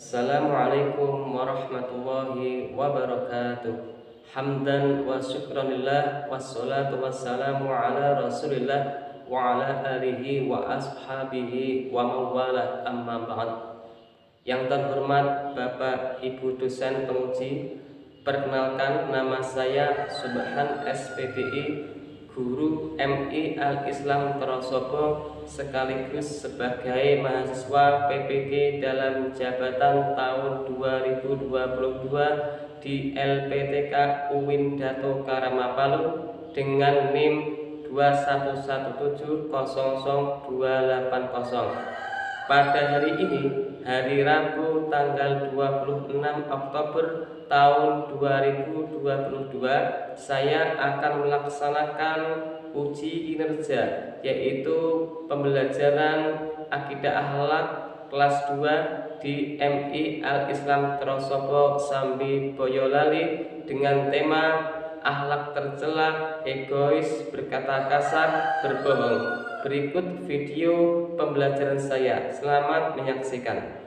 Assalamualaikum warahmatullahi wabarakatuh. Hamdan wa syukranillah wassalatu wassalamu ala rasulillah wa ala alihi wa ashabihi wa mawala amma ba'd. Yang terhormat Bapak Ibu dosen penguji, perkenalkan nama saya Subhan SPDI, guru MI Al-Islam Trosobo, sekaligus sebagai mahasiswa PPG dalam jabatan tahun 2022 di LPTK UIN Dato Karamapalu dengan NIM 211700280. Pada hari ini, hari Rabu tanggal 26 Oktober tahun 2022, saya akan melaksanakan uji kinerja, yaitu pembelajaran Akidah Akhlak kelas 2 di MI Al-Islam Trosobo Sambi Boyolali dengan tema akhlak tercela, egois, berkata kasar, berbohong. Berikut video pembelajaran saya. Selamat menyaksikan.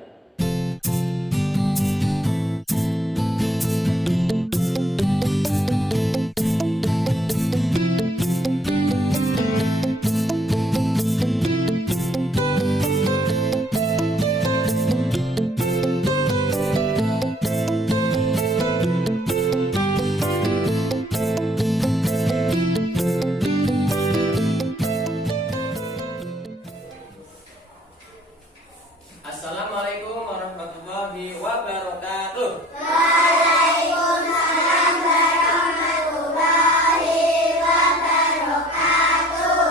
Assalamualaikum warahmatullahi wabarakatuh. Waalaikumsalam warahmatullahi wabarakatuh.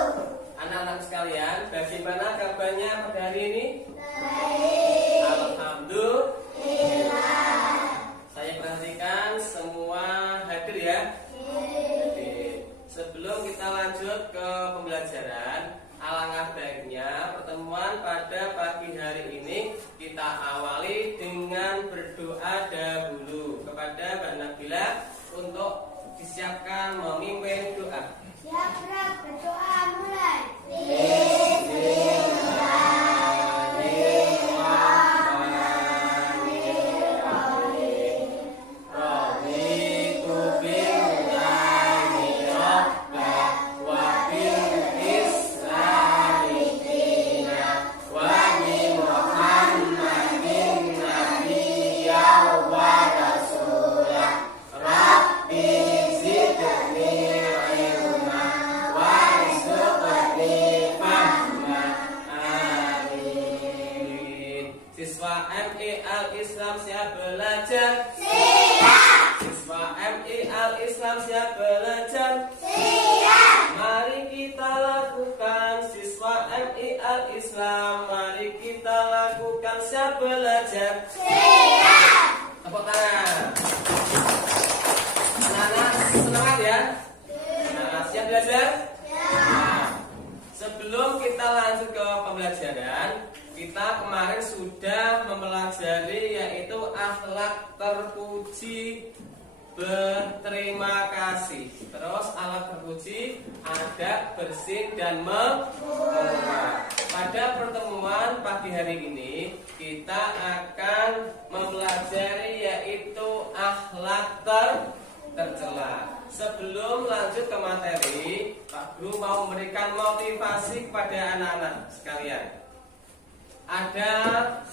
Anak-anak sekalian, bagaimana kabarnya pada hari ini? Baik. Alhamdulillah. Saya perhatikan semua hadir ya. Oke. Sebelum kita lanjut ke pembelajaran, alangkah baiknya pertemuan pada pagi hari ini kita awali dengan berdoa dahulu kepada Mbak Nabila untuk disiapkan memimpin doa. Siap, berdoa mulai. Siswa MI Al-Islam siap belajar? Siap. Siswa MI Al-Islam siap belajar? Siap. Mari kita lakukan. Siswa MI Al-Islam, mari kita lakukan. Siap belajar? Siap. Tepuk tangan. Anak-anak semangat ya. Nah, siap belajar? Nah, sebelum kita lanjut ke pembelajaran, kita kemarin sudah mempelajari yaitu akhlak terpuji, berterima kasih. Terus akhlak terpuji ada bersin dan menghormat. Pada pertemuan pagi hari ini kita akan mempelajari yaitu akhlak tercela. Sebelum lanjut ke materi, Pak Guru mau memberikan motivasi kepada anak-anak sekalian. Ada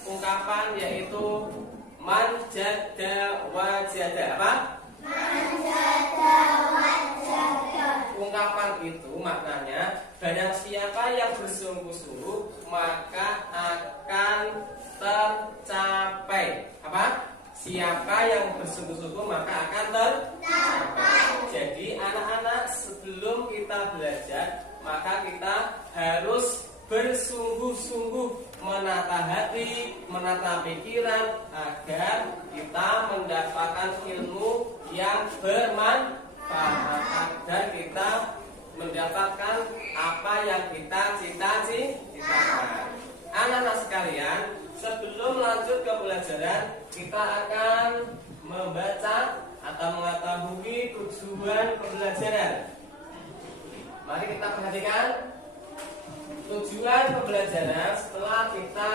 ungkapan yaitu manjada wajada. Apa? Manjada wajada. Ungkapan itu maknanya barang siapa yang bersungguh-sungguh maka akan tercapai. Apa? Siapa yang bersungguh-sungguh maka akan tercapai. Jadi anak-anak, sebelum kita belajar maka kita harus bersungguh-sungguh menata hati, menata pikiran agar kita mendapatkan ilmu yang bermanfaat dan kita mendapatkan apa yang kita cita-citakan. Anak-anak sekalian, sebelum lanjut ke pelajaran, kita akan membaca atau mengetahui tujuan pembelajaran. Mari kita perhatikan. Tujuan pembelajaran setelah kita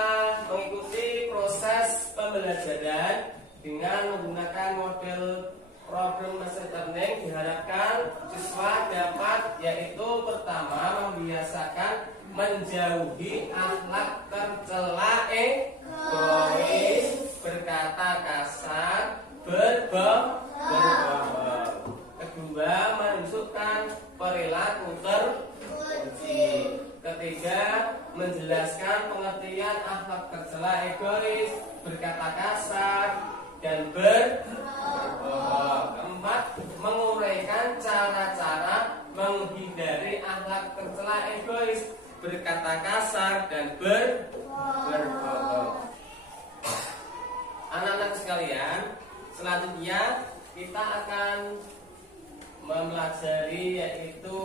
mengikuti proses pembelajaran dengan menggunakan model problem based learning, diharapkan siswa dapat yaitu pertama membiasakan menjauhi akhlak tercela, egois, berkata kasar, berbohong. Kedua, menunjukkan perilaku terpuji. Ketiga, menjelaskan pengertian akhlak tercela, egois, berkata kasar, dan berbohong. Keempat, menguraikan cara-cara menghindari akhlak tercela, egois, berkata kasar, dan berbohong. Anak-anak sekalian, selanjutnya kita akan mempelajari yaitu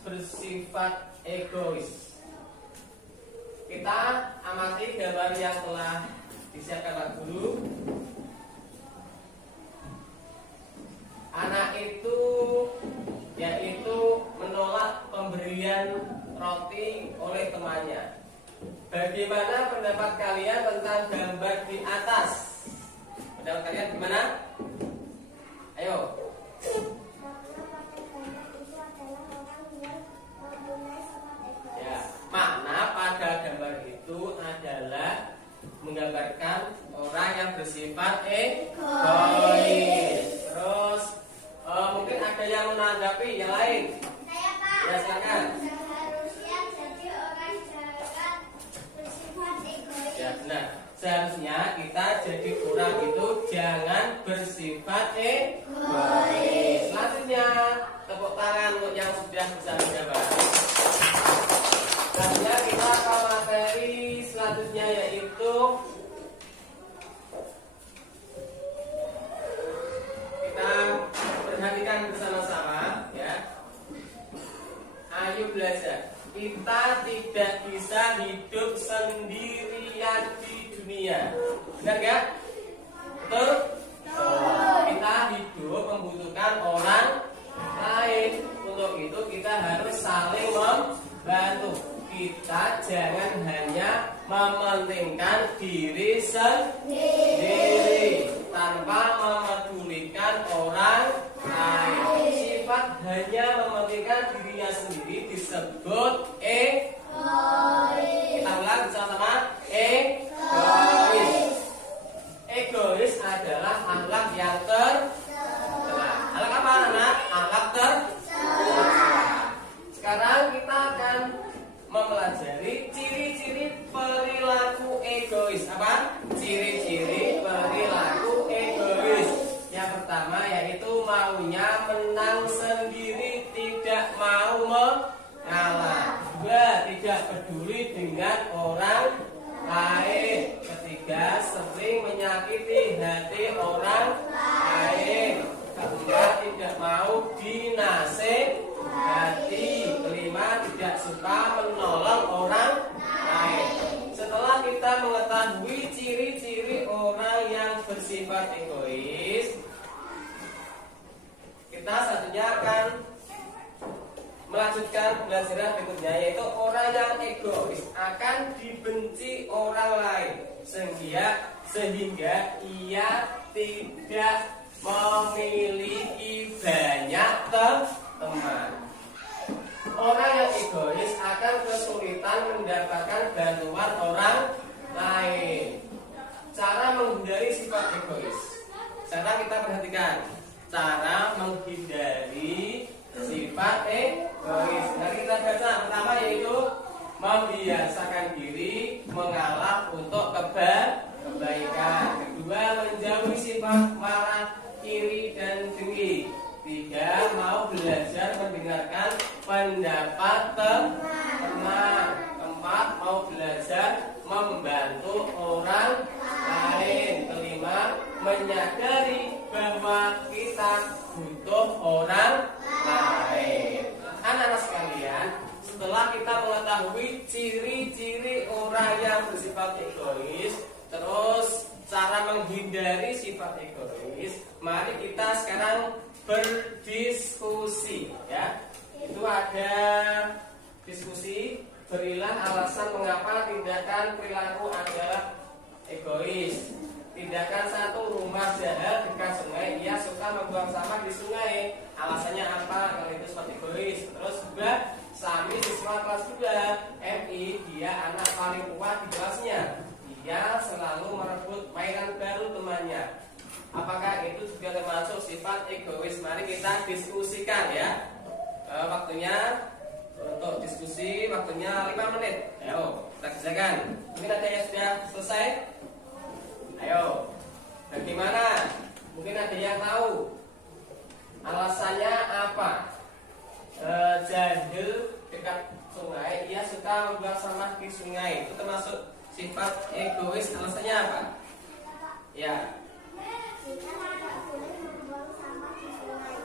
bersifat egois. Kita amati gambar yang telah disiapkan Pak Guru. Anak itu yaitu menolak pemberian roti oleh temannya. Bagaimana pendapat kalian tentang gambar di atas? Pendapat kalian gimana? Ayo. Ya, makna pada gambar itu adalah menggambarkan orang yang bersifat egois. Terus mungkin ada yang menanggapi yang lain. Saya, Pak. Ya, silakan. Seharusnya jadi orang jangan bersifat egois. Ya, benar. Seharusnya kita jadi orang itu jangan bersifat egois. Selanjutnya, tepuk tangan untuk yang sudah bisa menjawab. Selanjutnya kita ke materi selanjutnya yaitu kita perhatikan bersama-sama ya. Ayo belajar. Kita tidak bisa hidup sendirian di dunia. Benar gak? Betul? Kita hidup membutuhkan orang lain. Untuk itu kita harus saling membantu. Kita jangan hanya mementingkan diri sendiri tanpa memedulikan orang lain. Sifat hanya mementingkan dirinya sendiri disebut egois. Kita ulang bersama-sama. Egois. Egois adalah akhlak yang tercela. Akhlak apa anak? Akhlak tercela. Sekarang kita akan mempelajari ciri-ciri perilaku egois. Apa? Ciri-ciri perilaku egois. Yang pertama yaitu maunya menang sendiri, tidak mau mengalah. Dua, tidak peduli dengan orang lain. Ketiga, sering menyakiti hati orang lain. Keempat, tidak mau dinasehati. Kelima, tidak suka menolong orang lain. Setelah kita mengetahui ciri-ciri orang yang bersifat egois, kita selanjutnya akan melanjutkan pelajaran berikutnya, yaitu orang yang egois akan dibenci orang lain sehingga ia tidak memiliki banyak teman. Orang yang egois akan kesulitan mendapatkan bantuan orang lain. Cara menghindari sifat egois. Cara kita perhatikan. Cara menghindari sifat egois. Nah, kita baca pertama yaitu membiasakan diri mengalah untuk kebaikan. Kedua, menjauhi sifat marah, iri, dan dengki. Tiga, mau belajar mendengarkan pendapat teman. Keempat, mau belajar membantu orang lain. Kelima, menyadari bahwa kita butuh orang lain. Anak-anak sekalian, setelah kita mengetahui ciri-ciri orang yang bersifat egois, terus cara menghindari sifat egois, mari kita sekarang berdiskusi ya. Itu ada diskusi Berilah alasan mengapa tindakan perilaku adalah egois. Tindakan satu, rumah Jahal dekat sungai, ia suka membuang sampah di sungai. Alasannya apa? Kalau itu seperti egois. Terus juga Sami siswa kelas 2 MI, dia anak paling kuat di kelasnya. Dia selalu merebut mainan baru temannya. Apakah itu juga termasuk sifat egois? Mari kita diskusikan ya. Waktunya untuk diskusi, waktunya 5 menit. Ayo, kita kerjakan. Mungkin ada yang sudah selesai? Ayo, bagaimana? Mungkin ada yang tahu alasannya apa? Jahil dekat sungai, ia suka membuang sampah di sungai. Itu termasuk sifat egois. Alasannya apa? Ya.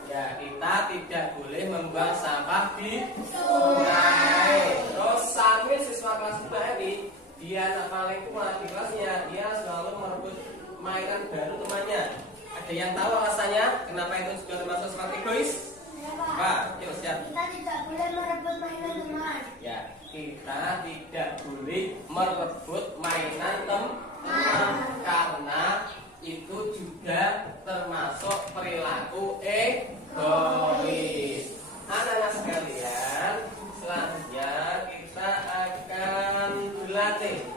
Ya, kita tidak boleh membuang sampah di sungai. Terus Samir siswa kelas 2 ini, dia anak paling kuat di kelasnya. Dia selalu merebut mainan baru temannya. Ada yang tahu alasannya? Kenapa itu juga termasuk sifat egois? Pak, yuk siap. Kita tidak boleh merebut mainan teman. Ya, kita tidak boleh merebut mainan teman karena itu juga termasuk perilaku egois. Anak-anak sekalian, selanjutnya kita akan berlatih.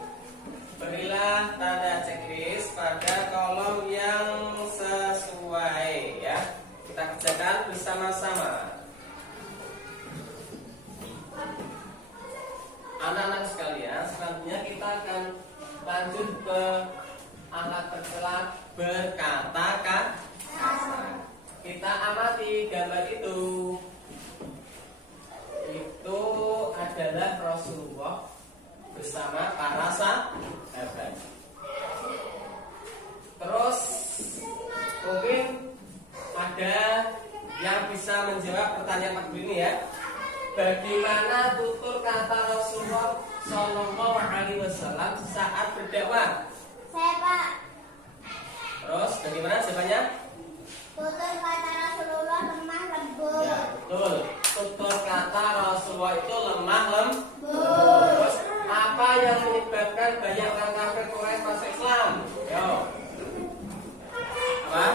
Berilah tanda checklist pada kolom yang sesuai ya. Kita kerjakan bersama-sama. Anak-anak sekalian, selanjutnya kita akan lanjut ke alat tercela berkata kasar. Kita amati gambar itu. Itu adalah Rasulullah bersama para sahabat. Terus mungkin ada yang bisa menjawab pertanyaan Pak ini ya. Bagaimana tutur kata Rasulullah Shallallahu Alaihi Wasallam saat berdakwah? Saya Pak. Terus bagaimana jawabannya? Tutur kata Rasulullah lemah lembut. Ya, betul. Tutur kata Rasulullah itu lemah lembut. Terus apa yang menyebabkan banyak orang kafir Quraisy masuk Islam? Yo. Apa?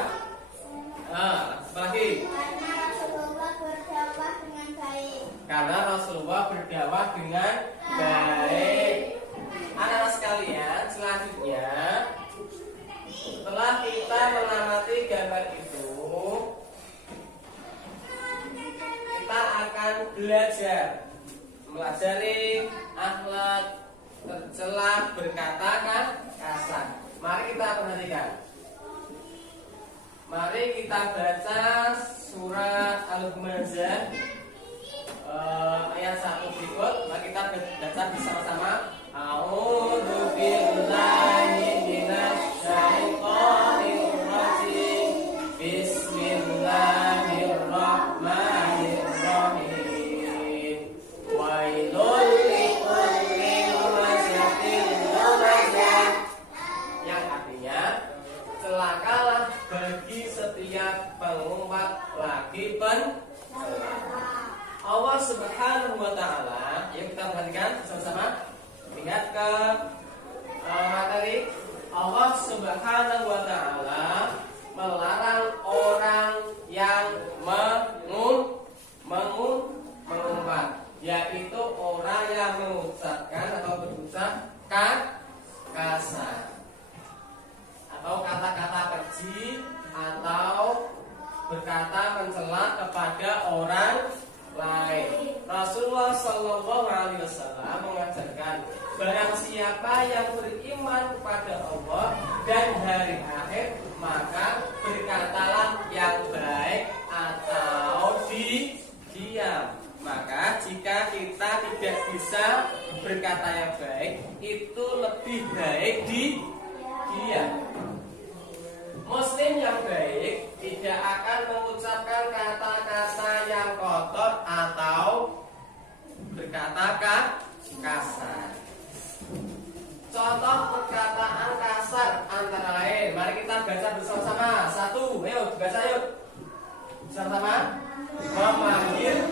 Apa lagi? Karena Rasulullah berdakwah dengan baik. Karena Rasulullah berdakwah dengan baik. Anak-anak sekalian, selanjutnya setelah kita mengamati gambar itu, kita akan belajar mempelajari akhlak tercela berkata kasar. Mari kita perhatikan. Mari kita baca surat Al-Humazah ayat 1 berikut. Mari kita baca bersama-sama. A'udzu billahi minasy syaithanir rajim. Bismillahirrahmanirrahim. Wailul likulli humazatin lumazah. Yang artinya celakalah bagi setiap pengumpat lagi pencela. Allah Subhanahu wa taala, yuk kita perhatikan bersama-sama. Lihat ke materi. Allah Subhanahu wa taala melarang orang yang mengumpat, yaitu orang yang mengucapkan atau berucap kasar atau kata-kata keji atau berkata mencela kepada orang lain. Rasulullah Shallallahu Alaihi Wasallam mengajarkan, barang siapa yang beriman kepada Allah dan hari akhir, maka berkatalah yang baik atau diam. Maka jika kita tidak bisa berkata yang baik, itu lebih baik diam. Muslim yang baik tidak akan mengucapkan kata-kata yang kotor atau berkata kasar. Contoh perkataan kasar antara lain, mari kita baca bersama-sama. 1, ayo baca yuk bersama-sama. Memanggil.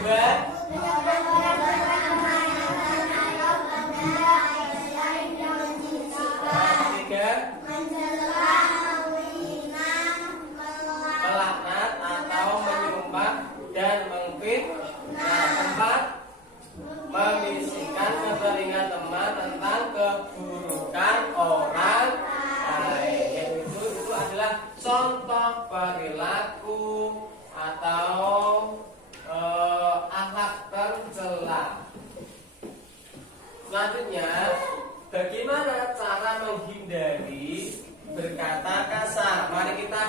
2, melaknat atau menyumpah dan mengfitnah. Keempat, membisikkan ke telinga teman tentang keburukan orang lain. Yaitu itu adalah contoh perilaku atau akhlak tercela. Selanjutnya, bagaimana cara menghindari berkata kasar? Mari kita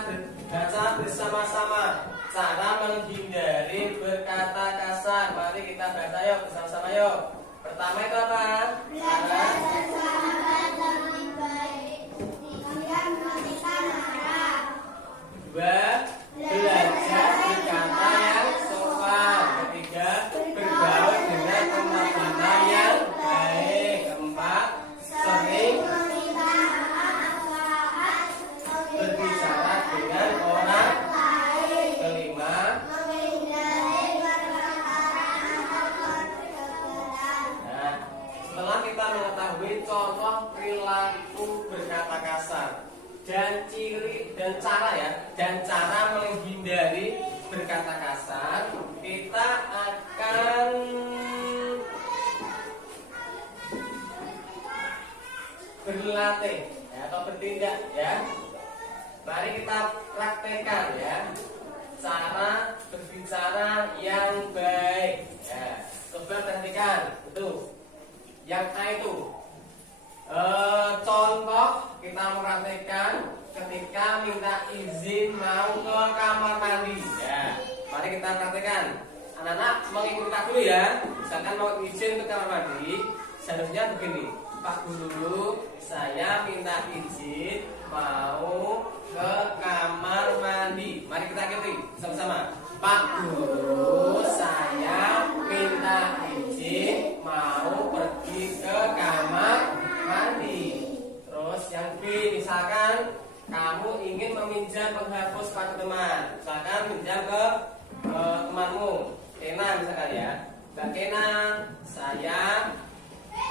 baca bersama-sama. Cara menghindari berkata kasar. Mari kita baca yuk bersama-sama yuk. Pertama itu apa? Cara belajar berkata yang sopan. Ketiga, bergaul dengan teman-teman yang baik. Keempat, sering berbicara dengan orang. Kelima, nah, setelah kita mengetahui contoh perilaku berkata kasar dan ciri dan cara menghindari berkata kasar, kita akan berlatih atau bertindak ya. Mari kita praktekkan ya cara berbicara yang baik ya. Coba perhatikan itu yang A itu contoh kita praktekkan ketika minta izin mau ke kamar mandi ya. Mari kita praktekkan. Anak-anak mengikuti dulu ya. Misalkan mau izin ke kamar mandi, seharusnya begini. Pak Guru, saya minta izin mau ke kamar mandi. Mari kita ikuti sama-sama. Pak Guru, saya minta izin mau pergi ke kamar mandi. Terus yang B, misalkan kamu ingin meminjam penghapus pada teman. Misalkan pinjam ke temanmu, Kena misalkan ya. Mbak Kena, saya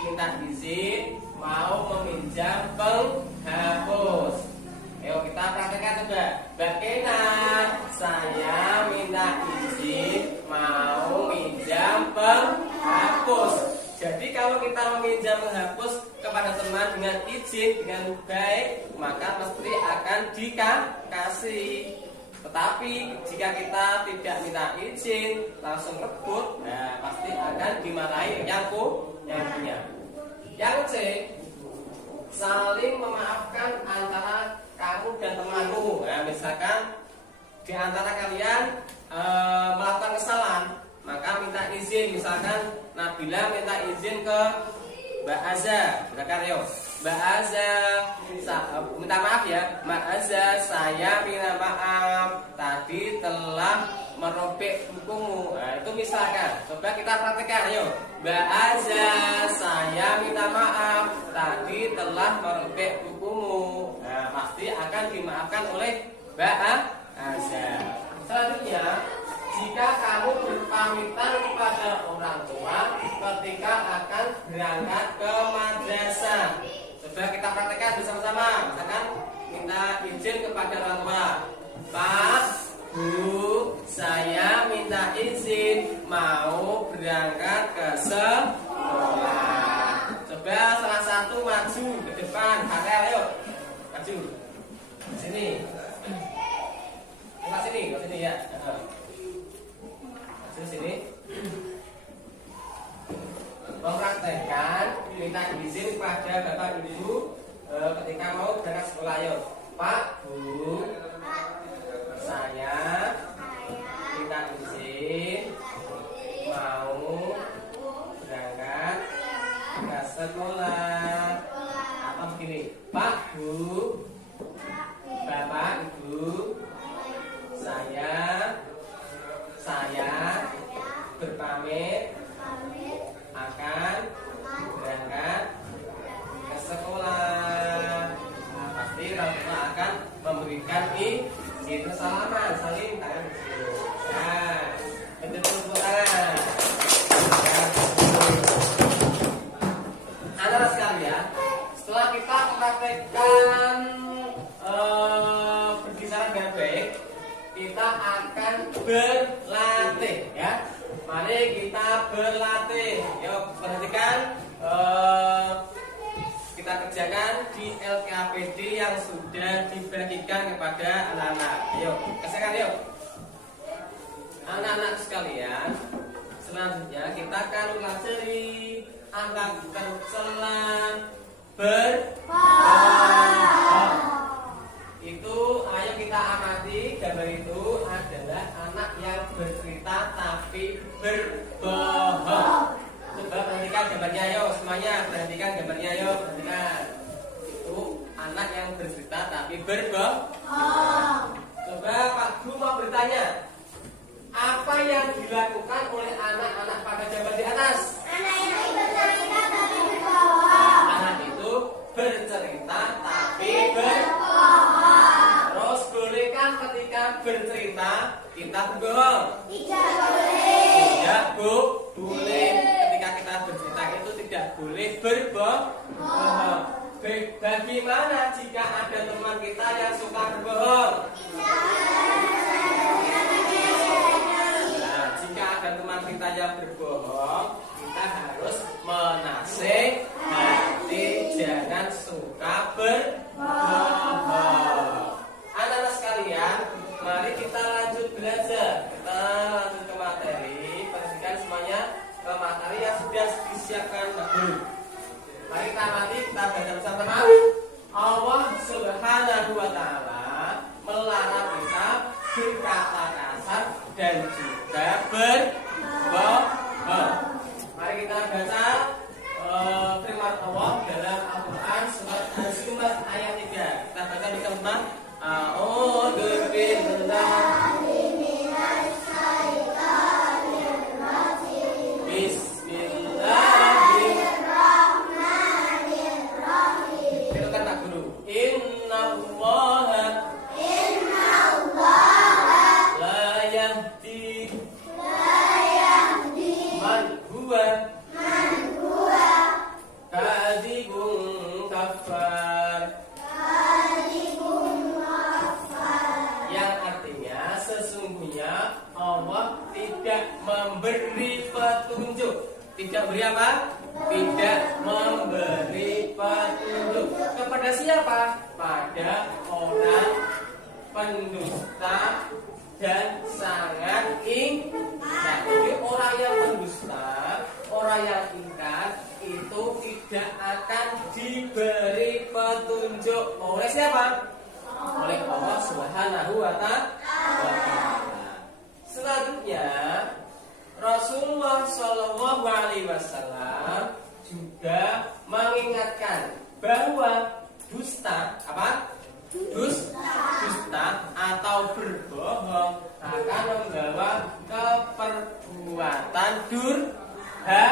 minta izin mau meminjam penghapus. Ayo kita praktekkan coba. Mbak Kena, saya minta izin mau minjam penghapus. Jadi kalau kita meminjam penghapus kepada teman dengan izin dengan baik, maka pasti akan dikasih. Tetapi jika kita tidak minta izin langsung rebut, nah pasti akan dimarahi yang punya. Yang C, saling memaafkan antara kamu dan temanmu. Nah, misalkan di antara kalian melakukan kesalahan, maka minta izin. Misalkan Nabila minta izin ke Mbak Azza. Misalkan yuk, Mbak Azza, minta maaf ya, Mbak Azza, saya minta maaf tadi telah merobek bukumu. Nah, itu misalkan. Coba kita praktekkan, ayo. Mbak Azza, saya minta maaf tadi telah merobek bukumu. Nah, pasti akan dimaafkan oleh Mbak Azza. Selanjutnya, jika kamu berpamitan kepada orang tua ketika akan berangkat ke madrasah. Coba kita praktekkan bersama-sama. Misalkan minta izin kepada orang tua. Pak, Bu, saya minta izin mau berangkat ke sekolah. Coba salah satu maju ke depan. Harel, yuk. Maju. Ke sini. Ke sini ya. Maju sini. Mempraktekkan minta izin kepada Bapak Ibu ketika mau berangkat sekolah. Yuk. Pak, Bu, saya minta izin mau berangkat ke sekolah. Apa begini? Pak, Bu, Bapak, Ibu, saya berpamit akan berangkat ke sekolah. Nah, pasti orang tua akan memberikan izin. Salaman, saling tangan di situ. Nah, betul tangan. Anak sekalian, setelah kita mempraktekkan berbicara dengan baik, kita akan berlatih ya. Mari kita berlatih. Yuk perhatikan, kita kerjakan di LKPD yang sudah dibagikan kepada anak-anak. Yuk, kerjakan yuk. Anak-anak sekalian, selanjutnya kita akan pelajari angka tercelan berbohong. Itu ayo kita amati gambar itu adalah anak yang bercerita tapi berbohong. Coba perhatikan gambarnya yuk, semuanya perhatikan gambarnya yuk, perhatikan. Itu anak yang bercerita tapi berbohong. Coba Pak Guru mau bertanya, apa yang dilakukan oleh anak-anak pada gambar di atas? Anak itu bercerita tapi berbohong. Anak itu bercerita tapi berbohong. Terus bolehkah ketika bercerita kita berbohong? Tidak boleh. Tidak boleh. Ketika kita bercerita itu tidak boleh berbohong. Bagaimana jika ada teman kita yang suka berbohong? Nah, jika ada teman kita yang berbohong, kita harus menasehati, jangan suka berbohong. Anak-anak sekalian, mari kita lanjut belajar. Kita lanjut ke materi. Perhatikan semuanya ke materi yang sudah disiapkan Pak Guru. Mari kita amati, kita baca bersama-sama. Allah Subhanahu wa Ta'ala melarang kita berkata kasar dan juga berbohong. Mari kita baca firman Allah dalam Al-Quran surat Az-Zumar ayat 3. Kita baca bersama. A'udzu billahi minasy syaithanir rajim. Bismillahirrahmanirrahim. Silakan Pak Guru. Innallaha la yahdi man huwa kadzibun kafar. Yang artinya sesungguhnya Allah tidak memberi petunjuk. Tidak beri apa? Tidak memberi petunjuk. Kepada siapa? Pada orang pendusta dan sangat ingkar. Jadi orang yang pendusta, orang yang ingkar itu tidak akan diberi petunjuk oleh siapa? Oleh Allah Subhanahu wa Ta'ala. Selanjutnya Rasulullah Shallallahu Alaihi Wasallam juga mengingatkan bahwa dusta apa? Dusta atau berbohong akan membawa keperbuatan durhaka.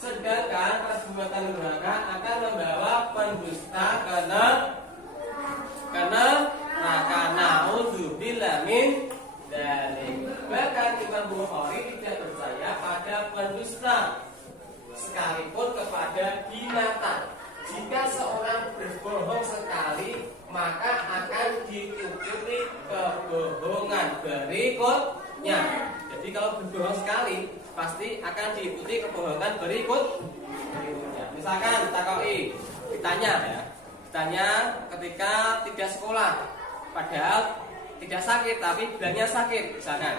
Sedangkan perbuatan durhaka akan membawa pendusta karena neraka. Naudzubillah min dzalik. Bahkan Imam Bukhari tidak percaya pada pendusta sekalipun kepada binatang. Jika seorang berbohong sekali, maka akan diikuti kebohongan berikutnya. Jadi kalau berbohong sekali, pasti akan diikuti kebohongan berikutnya. Misalkan takoi ditanya ya, ditanya ketika tidak sekolah, padahal tidak sakit tapi bilangnya sakit. Misalkan,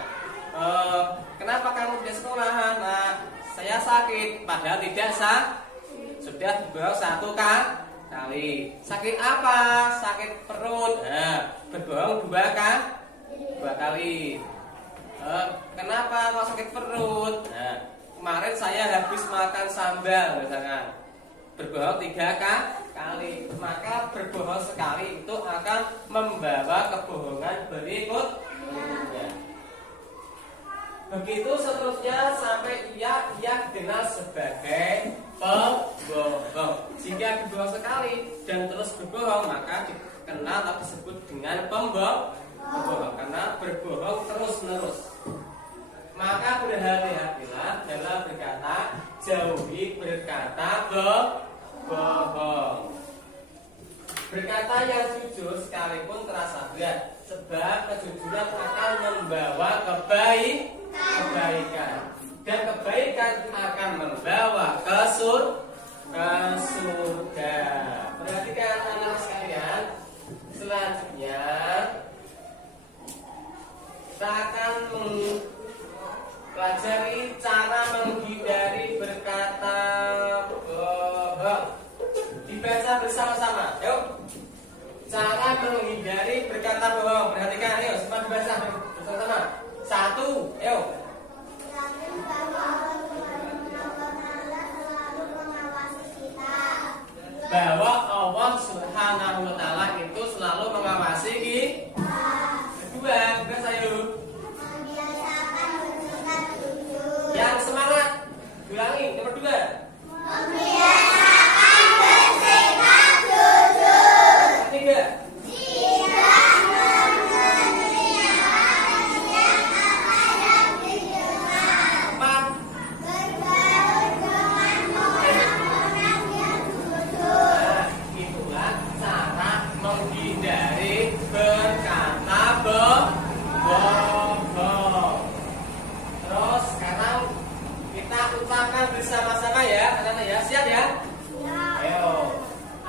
kenapa kamu tidak sekolah? Nah, saya sakit, padahal tidak sudah berbohong satu kali. Sakit apa? Sakit perut. Nah, berbohong dua kali. Kenapa mau sakit perut? Nah, kemarin saya habis makan sambal, misalkan. Berbohong 3 kali. Maka berbohong sekali itu akan membawa kebohongan berikutnya. Begitu seterusnya sampai ia dikenal sebagai pembohong. Jika berbohong sekali dan terus berbohong, maka dikenal atau disebut dengan pembohong. Karena berbohong terus-menerus. Maka berhati-hatilah dalam berkata, jauhi berkata bohong. Berkata yang jujur sekalipun terasa berat, sebab kejujuran akan membawa kebaikan, dan kebaikan akan membawa ke surga. Perhatikan anak-anak sekalian. Selanjutnya kita akan mempelajari cara menghindari berkata bohong. Dibaca bersama-sama. Yuk. Cara menghindari berkata bohong. Perhatikan, ayo sempat dibaca bersama-sama. 1, ayo. Bahwa Allah Subhanahu wa Ta'ala itu selalu mengawasi kita. Kedua, baca yuk. Membiasakan bersikap jujur. Yang semangat. Ulangi, nomor 2. Membiasakan bersikap jujur. Ketiga. Tidak menerima hadiah apa yang diterima. 4. Bergaul dengan orang-orang yang jujur. Nah, itulah cara menghindari berkata bohong. Terus sekarang kita ucapkan bersama-sama ya, anak-anak ya. Siap ya?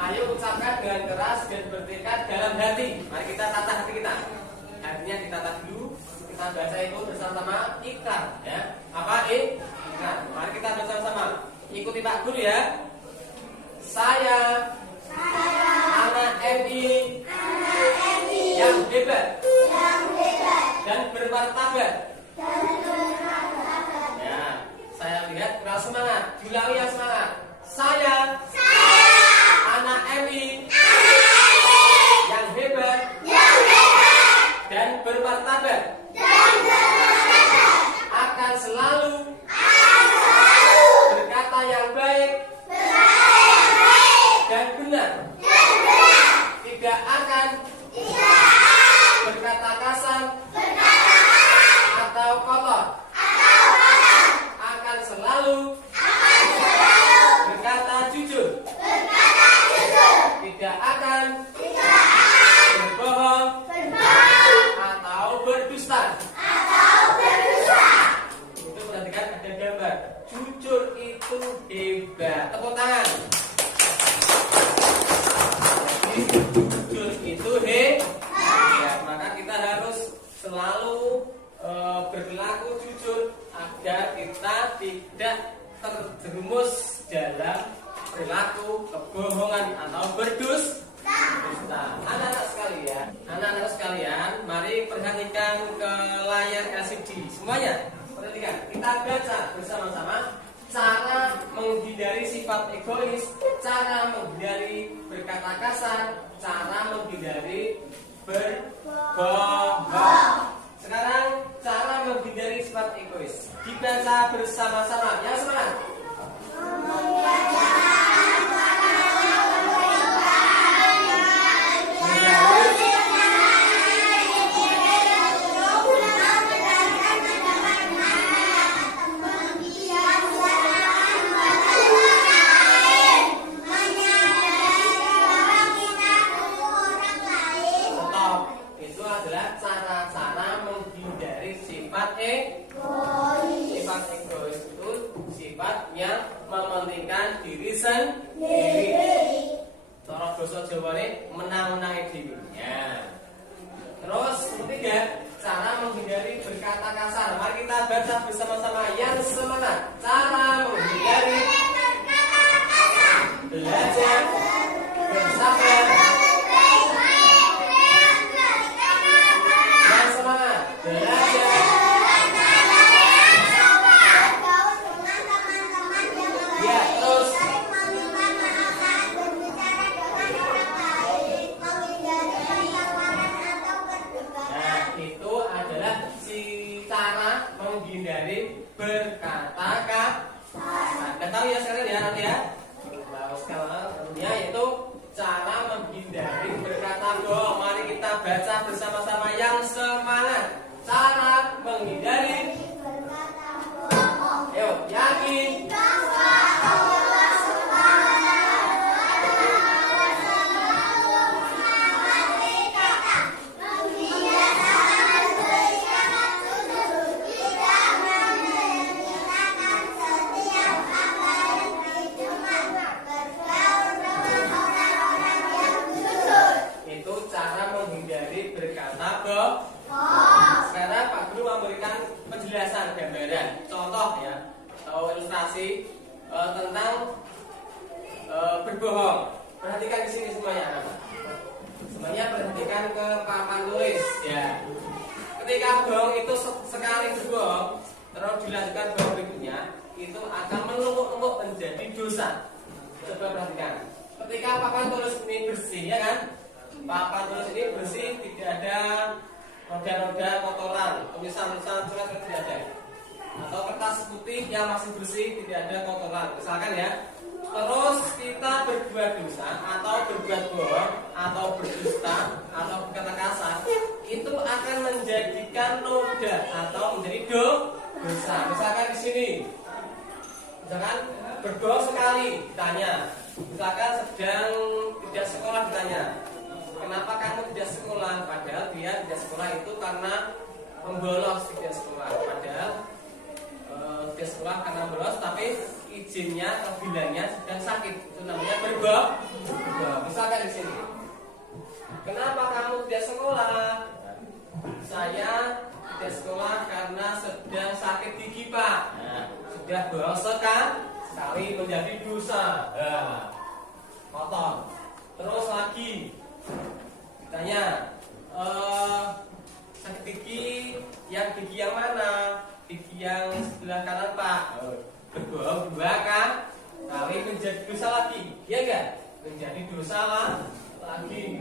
Ayo ucapkan dengan keras dan bertekad dalam hati. Mari kita tata hati kita. Hatinya ditata dulu. Kita baca itu bersama-sama, ikrar ya. Apa ikrar? Mari kita bersama-sama. Ikuti Pak Guru ya. Saya anak MI yang hebat dan bermartabat. Ya, saya lihat kurang semangat. Diulangi yang semangat. Saya anak MI yang hebat dan bermartabat. Akan selalu berkata yang baik dan benar. Tidak akan berkata kasar atau kotor. Akan selalu berkata jujur. Tidak akan berbohong atau berdusta. Itu perhatikan ada gambar. Jujur itu hebat. Tepuk tangan. Jujur itu hebat. Maka kita harus selalu berlaku jujur agar kita tidak terjerumus dalam perilaku kebohongan atau berdusta. Anak-anak sekalian, mari perhatikan ke layar LCD semuanya. Perhatikan, kita baca bersama-sama cara menghindari sifat egois, cara menghindari berkata kasar, cara menghindari berbohong. Sekarang cara menghindari sifat egois. Dibaca bersama-sama. Yang semangat. Stop. Itu adalah cara-cara menghindari sifat sifat egois itu sifat yang mementingkan diri sendiri. Cara basa Jawane menang-menangi diri. Ya. Terus ketiga, cara menghindari berkata kasar. Mari kita baca bersama-sama yang semangat. Cara menghindari belajar bersabar. Yang semangat belajar. Ya, terus itu adalah si cara menghindari berkata kasar. Tahu ya sekarang ya nanti ya. Baru sekarang yaitu cara menghindari berkata bohong. Mari kita baca bersama-sama yang semangat. Cara menghindari. Ayo, yakin. Perhatikan di sini semuanya. Semuanya perhatikan ke papan tulis ya. Ketika gong itu sekali bergong terus dilanjutkan gong berikutnya, itu akan menumpuk-numpuk menjadi dosa. Coba perhatikan. Ketika papan tulis ini bersih, ya kan? Papan tulis ini bersih, tidak ada noda-noda kotoran, tulisan-tulisan surat tidak ada. Atau kertas putih yang masih bersih, tidak ada kotoran. Misalkan ya. Terus kita berbuat dosa atau berbuat bohong atau berdusta atau berkata kasar, itu akan menjadikan noda atau menjadi dosa. Misalkan di sini, misalkan berbohong sekali ditanya, misalkan sedang tidak sekolah ditanya, kenapa kamu tidak sekolah? Padahal dia tidak sekolah itu karena membolos tidak sekolah. Padahal tidak sekolah karena bolos, tapi izinnya atau bilangnya sedang sakit, itu namanya berbohong. Misalkan di sini, kenapa kamu tidak sekolah? Saya tidak sekolah karena sedang sakit gigi Pak. Sudah bohong sekali menjadi dosa. Kotor. Terus lagi ditanya, sakit gigi yang mana? Gigi yang sebelah kanan Pak. Berbohong dua kan? Kali menjadi dosa lagi, ya enggak? Menjadi dosa lagi.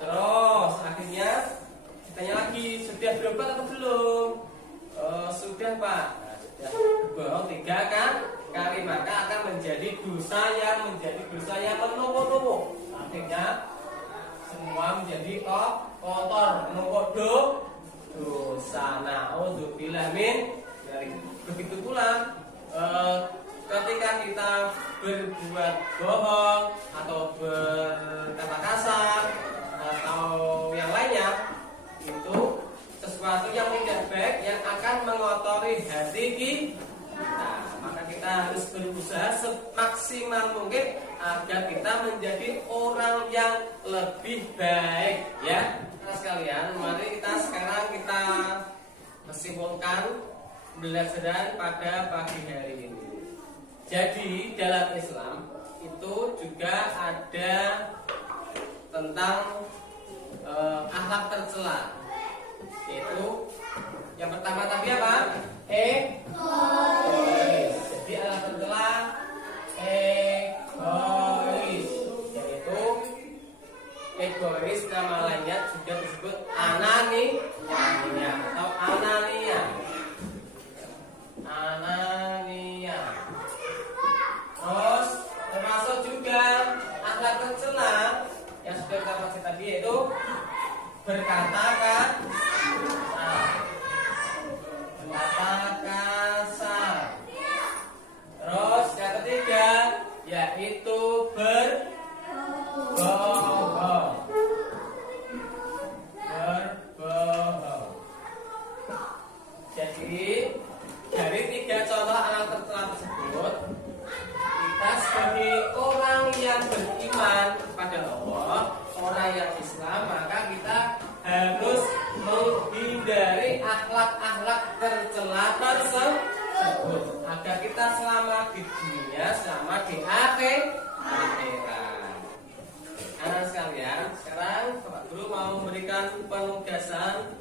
Terus akhirnya ditanya lagi, sudah berobat atau belum? Sudah Pak. Sudah. Berbohong tiga kan? Kali maka akan menjadi dosa yang menumpuk-numpuk. Akhirnya semua menjadi kotor, menumpuk dosa. Na'udzubillah min dzalik. Begitu pula ketika kita berbuat bohong atau berkata kasar atau yang lainnya, itu sesuatu yang tidak baik yang akan mengotori hati kita. Maka kita harus berusaha semaksimal mungkin agar kita menjadi orang yang lebih baik, ya. Nah, sekalian, mari sekarang kita simpulkan pembelajaran pada pagi hari ini. Jadi dalam Islam itu juga ada tentang akhlak tercela, yaitu yang pertama tadi apa? Egois. Jadi akhlak tercela egois, yaitu egois nama lainnya juga disebut anania atau anania. Terus termasuk juga akhlak tercela yang sudah kita bahas tadi, yaitu berkata kasar. Terus yang ketiga yaitu berbohong. Jadi dari tiga contoh akhlak tercela tersebut, kita sebagai orang yang beriman kepada Allah, orang yang Islam, maka kita harus menghindari akhlak-akhlak tercela tersebut agar kita selamat di dunia, selamat di akhirat. Anak sekalian, sekarang Bapak Guru mau memberikan penugasan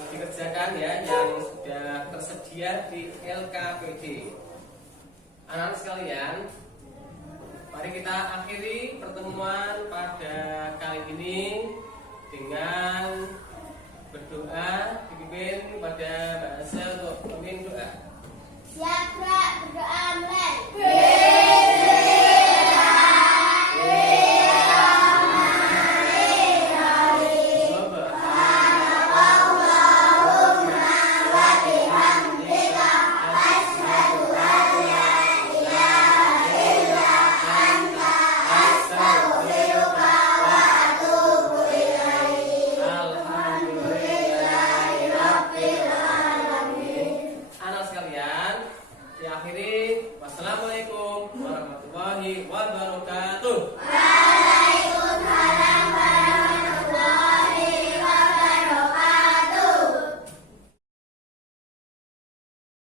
dikerjakan ya, yang sudah tersedia di LKPD. Anak sekalian, mari kita akhiri pertemuan pada kali ini dengan berdoa, dipimpin pada bahasa untuk memimpin doa. Siap, berdoa mulai.